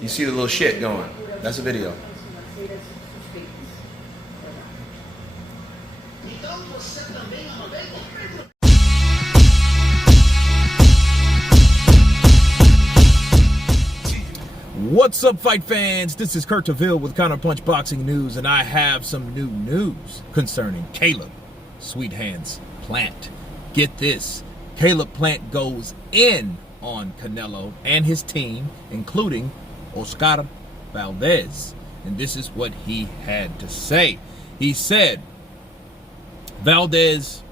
You see the little shit going. That's a video. What's up, fight fans? This is Kurt DeVille with Counterpunch Boxing News, and I have some new news concerning Caleb Sweet Hands Plant. Get this, Caleb Plant goes in on Canelo and his team, including Oscar Valdez, and this is what he had to say. He said, Valdez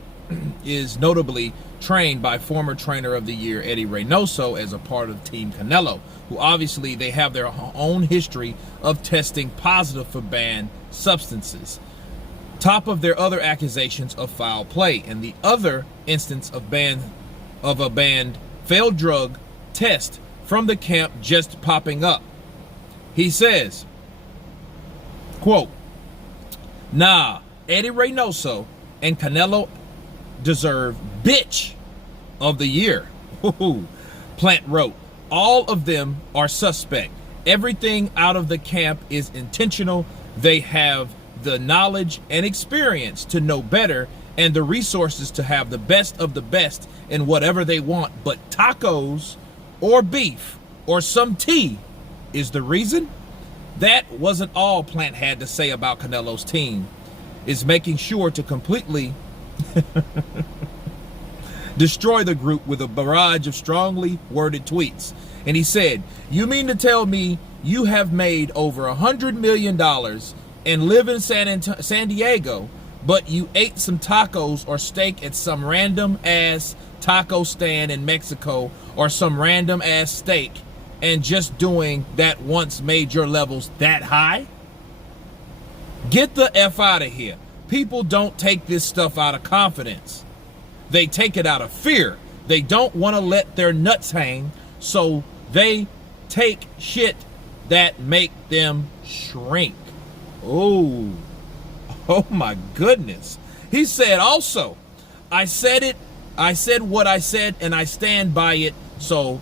is notably trained by former trainer of the year Eddie Reynoso as a part of Team Canelo, who obviously they have their own history of testing positive for banned substances, top of their other accusations of foul play, and the other instance of a banned failed drug test from the camp just popping up. He says, quote, "Nah, Eddie Reynoso and Canelo deserve bitch of the year." Plant wrote, "All of them are suspect. Everything out of the camp is intentional. They have the knowledge and experience to know better and the resources to have the best of the best in whatever they want. But tacos or beef or some tea is the reason." That wasn't all Plant had to say about Canelo's team. Is making sure to completely destroy the group with a barrage of strongly worded tweets. And he said, "You mean to tell me you have made over $100 million and live in San Diego, but you ate some tacos or steak at some random ass taco stand in Mexico or some random ass steak, and just doing that once made your levels that high? Get the F out of here. People don't take this stuff out of confidence. They take it out of fear. They don't want to let their nuts hang, so they take shit that make them shrink." Oh my goodness. He said also, I said what I said, and I stand by it, so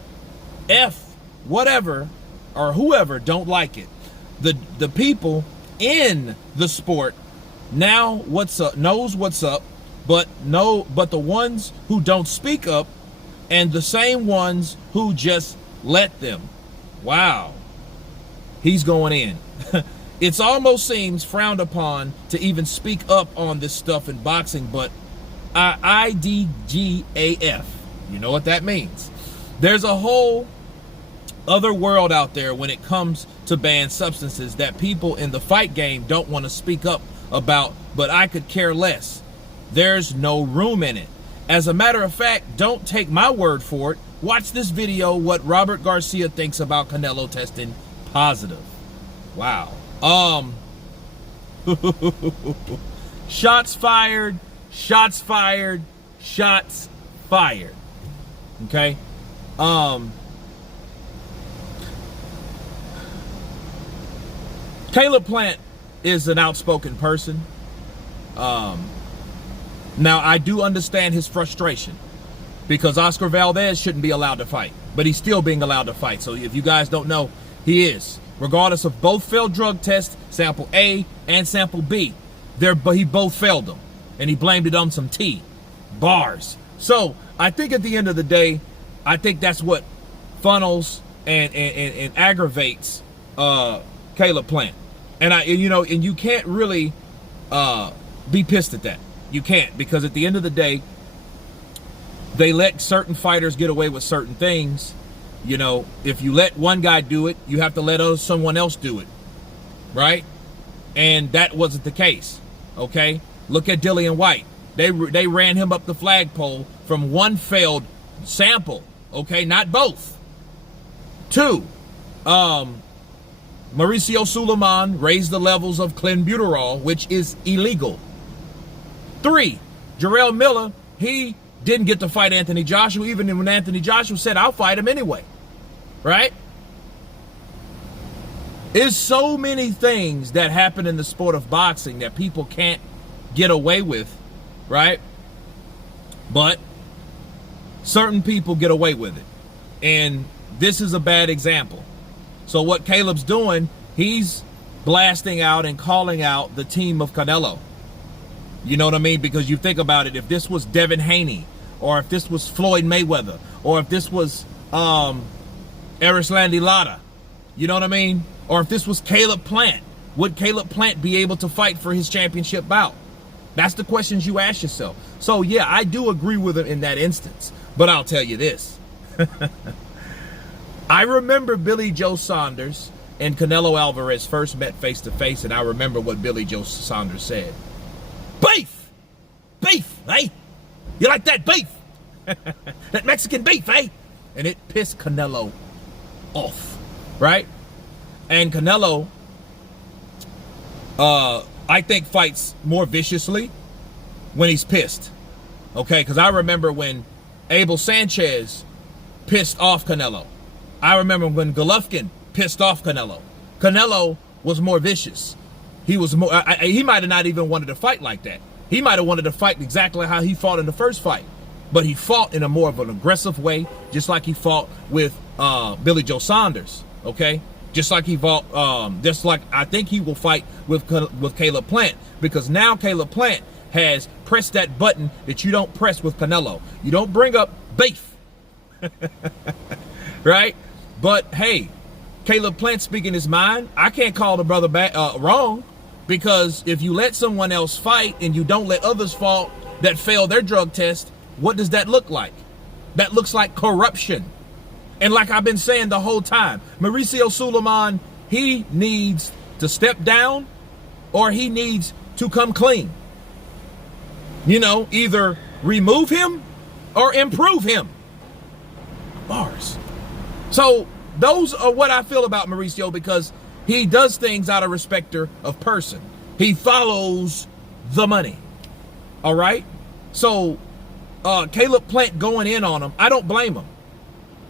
F whatever or whoever don't like it. The people in the sport now knows what's up, but the ones who don't speak up and the same ones who just let them. Wow. He's going in. It almost seems frowned upon to even speak up on this stuff in boxing, but IDGAF, you know what that means. There's a whole other world out there when it comes to banned substances that people in the fight game don't want to speak up about, but I could care less. There's no room in it. As a matter of fact, don't take my word for it. Watch this video, what Robert Garcia thinks about Canelo testing positive. Wow. Shots fired, shots fired, shots fired. Okay? Caleb Plant is an outspoken person. Now, I do understand his frustration because Oscar Valdez shouldn't be allowed to fight, but he's still being allowed to fight. So if you guys don't know, he is. Regardless of both failed drug tests, sample A and sample B, he both failed them, and he blamed it on some tea. Bars. So I think at the end of the day, I think that's what funnels and aggravates Caleb Plant. And you can't really be pissed at that. You can't, because at the end of the day, they let certain fighters get away with certain things. You know, if you let one guy do it, you have to let someone else do it, right? And that wasn't the case. Okay, look at Dillian White. They ran him up the flagpole from one failed sample. Okay, not both. 2, Mauricio Suleiman raised the levels of clenbuterol, which is illegal. 3, Jarrell Miller, he didn't get to fight Anthony Joshua, even when Anthony Joshua said, "I'll fight him anyway." Right? There's so many things that happen in the sport of boxing that people can't get away with, right? But certain people get away with it. And this is a bad example. So what Caleb's doing, he's blasting out and calling out the team of Canelo. You know what I mean? Because you think about it, if this was Devin Haney, or if this was Floyd Mayweather, or if this was Erislandy Lara, you know what I mean? Or if this was Caleb Plant, would Caleb Plant be able to fight for his championship bout? That's the questions you ask yourself. So yeah, I do agree with him in that instance. But I'll tell you this. I remember Billy Joe Saunders and Canelo Alverez first met face to face, and I remember what Billy Joe Saunders said. Beef! Beef, eh? You like that beef? That Mexican beef, eh? And it pissed Canelo off, right? And Canelo, I think, fights more viciously when he's pissed. Okay, because I remember when Abel Sanchez pissed off Canelo. I remember when Golovkin pissed off Canelo. Canelo was more vicious. He was more. He might have not even wanted to fight like that. He might have wanted to fight exactly how he fought in the first fight, but he fought in a more of an aggressive way, just like he fought with Billy Joe Saunders. Okay, just like he fought. Just like I think he will fight with Caleb Plant, because now Caleb Plant has pressed that button that you don't press with Canelo. You don't bring up beef, right? But hey, Caleb Plant speaking his mind. I can't call the brother wrong, because if you let someone else fight and you don't let others fight that fail their drug test, what does that look like? That looks like corruption. And like I've been saying the whole time, Mauricio Suleiman, he needs to step down or he needs to come clean. You know, either remove him or improve him. Bars. So those are what I feel about Mauricio, because he does things out of respecter of person. He follows the money. All right? So Caleb Plant going in on him, I don't blame him.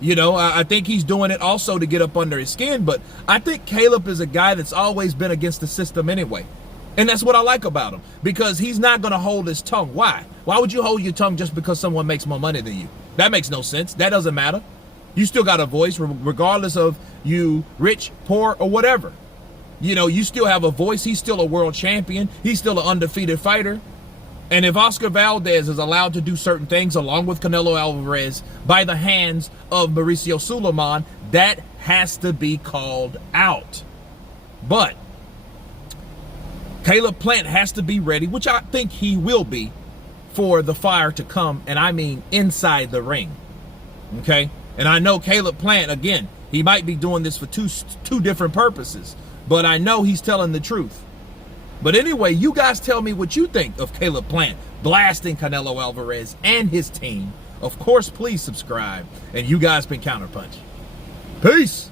You know, I think he's doing it also to get up under his skin, but I think Caleb is a guy that's always been against the system anyway. And that's what I like about him, because he's not going to hold his tongue. Why? Why would you hold your tongue just because someone makes more money than you? That makes no sense. That doesn't matter. You still got a voice, regardless of you rich, poor, or whatever. You know, you still have a voice. He's still a world champion. He's still an undefeated fighter. And if Oscar Valdez is allowed to do certain things along with Canelo Alvarez by the hands of Mauricio Suleiman, that has to be called out. But Caleb Plant has to be ready, which I think he will be, for the fire to come, and I mean inside the ring. Okay? And I know Caleb Plant, again, he might be doing this for two different purposes, but I know he's telling the truth. But anyway, you guys tell me what you think of Caleb Plant blasting Canelo Alvarez and his team. Of course, please subscribe. And you guys been Counterpunch. Peace.